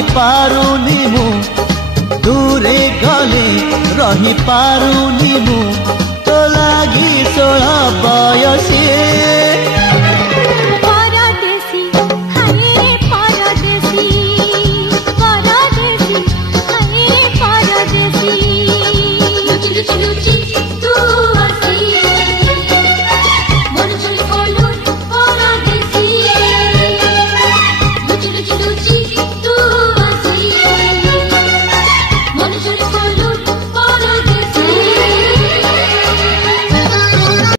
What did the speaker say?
रही पारुनी मु दूरे गले रही पारुनी मु तो लागी सोला